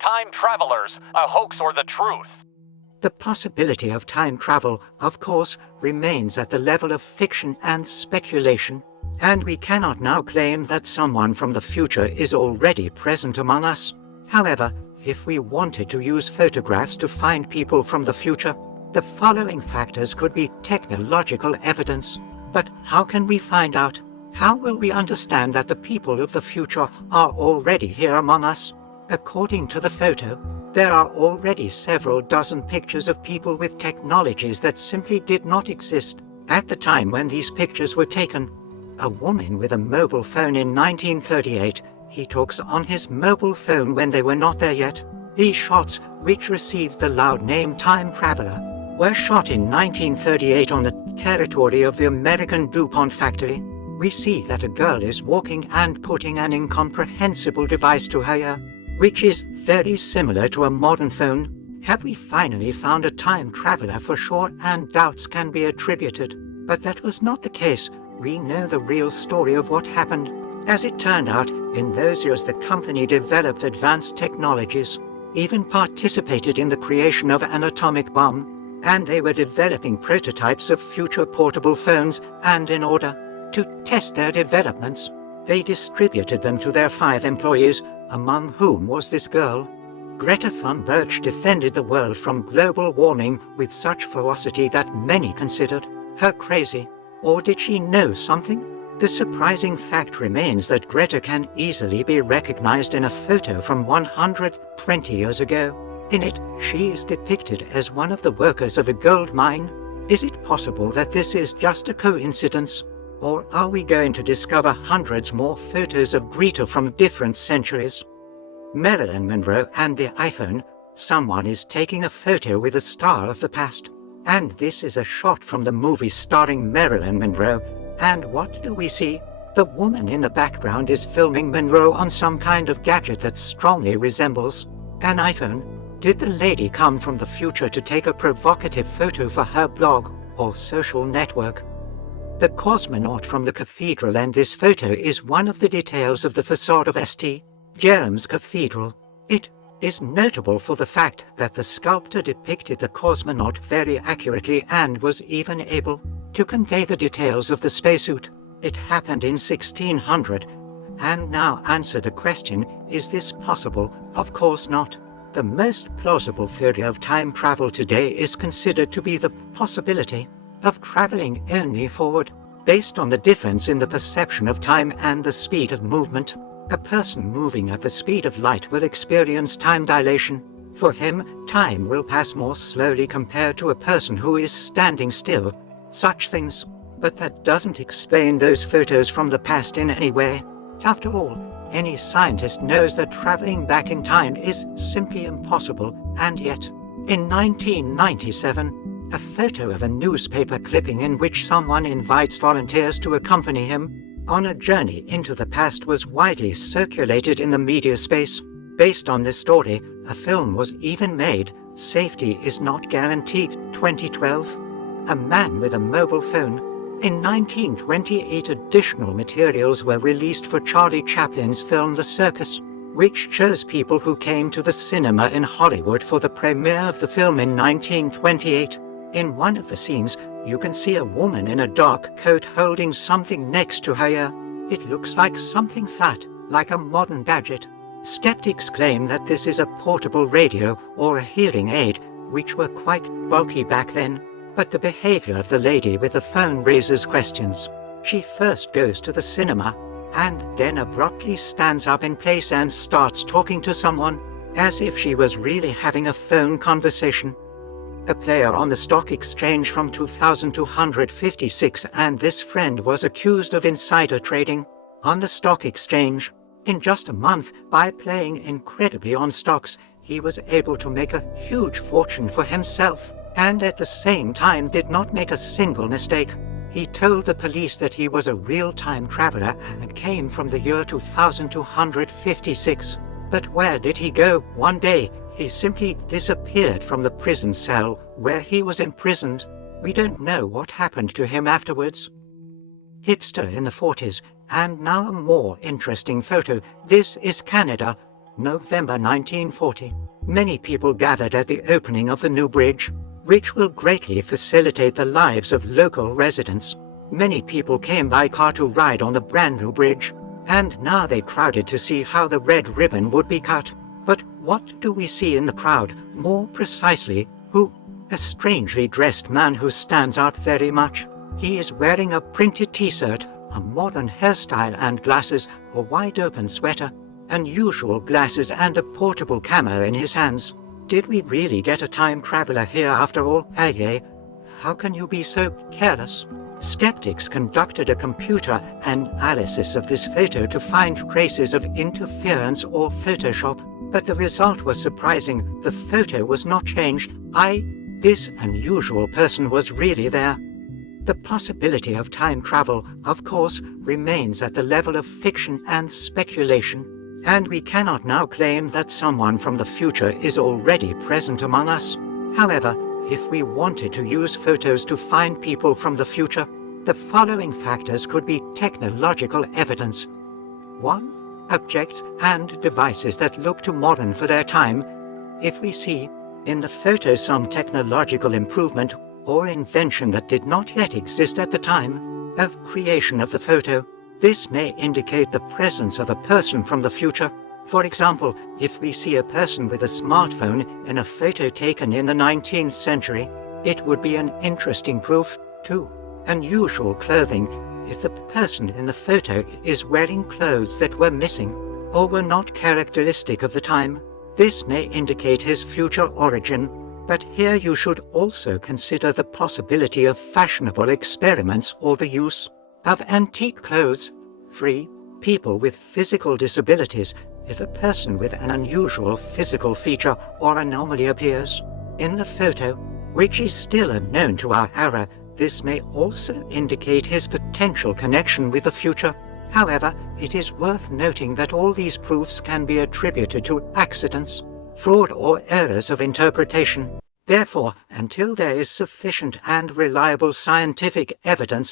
time travelers, a hoax or the truth? The possibility of time travel, of course, remains at the level of fiction and speculation, and we cannot now claim that someone from the future is already present among us. However, if we wanted to use photographs to find people from the future, the following factors could be technological evidence. But how can we find out? How will we understand that the people of the future are already here among us? According to the photo, there are already several dozen pictures of people with technologies that simply did not exist at the time when these pictures were taken. A woman with a mobile phone in 1938, he talks on his mobile phone when they were not there yet. These shots, which received the loud name Time Traveler, were shot in 1938 on the territory of the American DuPont factory. We see that a girl is walking and putting an incomprehensible device to her ear, which is very similar to a modern phone. Have we finally found a time traveler for sure, and doubts can be attributed? But that was not the case. We know the real story of what happened. As it turned out, in those years the company developed advanced technologies, even participated in the creation of an atomic bomb, and they were developing prototypes of future portable phones, and in order to test their developments, they distributed them to their 5 employees, among whom was this girl. Greta Thunberg defended the world from global warming with such ferocity that many considered her crazy. Or did she know something? The surprising fact remains that Greta can easily be recognized in a photo from 120 years ago. In it, she is depicted as one of the workers of a gold mine. Is it possible that this is just a coincidence? Or are we going to discover hundreds more photos of Greta from different centuries? Marilyn Monroe and the iPhone. Someone is taking a photo with a star of the past. And this is a shot from the movie starring Marilyn Monroe. And what do we see? The woman in the background is filming Monroe on some kind of gadget that strongly resembles an iPhone. Did the lady come from the future to take a provocative photo for her blog or social network? The cosmonaut from the cathedral and this photo is one of the details of the facade of St. Jerome's Cathedral. It is notable for the fact that the sculptor depicted the cosmonaut very accurately and was even able to convey the details of the spacesuit. It happened in 1600. And now answer the question, is this possible? Of course not. The most plausible theory of time travel today is considered to be the possibility of traveling only forward, based on the difference in the perception of time and the speed of movement. A person moving at the speed of light will experience time dilation. For him, time will pass more slowly compared to a person who is standing still. Such things. But that doesn't explain those photos from the past in any way. After all, any scientist knows that traveling back in time is simply impossible, and yet, in 1997, a photo of a newspaper clipping in which someone invites volunteers to accompany him on a journey into the past was widely circulated in the media space. Based on this story, a film was even made, Safety is Not Guaranteed, 2012. A man with a mobile phone. In 1928, additional materials were released for Charlie Chaplin's film The Circus, which shows people who came to the cinema in Hollywood for the premiere of the film in 1928. In one of the scenes, you can see a woman in a dark coat holding something next to her ear. It looks like something flat, like a modern gadget. Skeptics claim that this is a portable radio or a hearing aid, which were quite bulky back then. But the behavior of the lady with the phone raises questions. She first goes to the cinema, and then abruptly stands up in place and starts talking to someone, as if she was really having a phone conversation. A player on the stock exchange from 2256, and this friend was accused of insider trading on the stock exchange. In just a month, by playing incredibly on stocks, he was able to make a huge fortune for himself, and at the same time did not make a single mistake. He told the police that he was a real time traveler and came from the year 2256. But where did he go? One day, he simply disappeared from the prison cell where he was imprisoned. We don't know what happened to him afterwards. Hipster in the 40s, and now a more interesting photo. This is Canada. November 1940. Many people gathered at the opening of the new bridge, which will greatly facilitate the lives of local residents. Many people came by car to ride on the brand new bridge, and now they crowded to see how the red ribbon would be cut. But what do we see in the crowd, more precisely, who? A strangely dressed man who stands out very much. He is wearing a printed t-shirt, a modern hairstyle and glasses, a wide-open sweater, unusual glasses and a portable camera in his hands. Did we really get a time traveler here after all? Aye, how can you be so careless? Skeptics conducted a computer analysis of this photo to find traces of interference or Photoshop, but the result was surprising. The photo was not changed. This unusual person was really there. The possibility of time travel, of course, remains at the level of fiction and speculation, and we cannot now claim that someone from the future is already present among us. However, if we wanted to use photos to find people from the future, the following factors could be technological evidence. 1. Objects and devices that look too modern for their time. If we see in the photo some technological improvement or invention that did not yet exist at the time of creation of the photo, this may indicate the presence of a person from the future. For example, if we see a person with a smartphone in a photo taken in the 19th century, it would be an interesting proof. 2. Unusual clothing. If the person in the photo is wearing clothes that were missing or were not characteristic of the time, this may indicate his future origin. But here you should also consider the possibility of fashionable experiments or the use of antique clothes. 3. People with physical disabilities. If a person with an unusual physical feature or anomaly appears in the photo, which is still unknown to our era, this may also indicate his potential connection with the future. However, it is worth noting that all these proofs can be attributed to accidents, fraud, or errors of interpretation. Therefore, until there is sufficient and reliable scientific evidence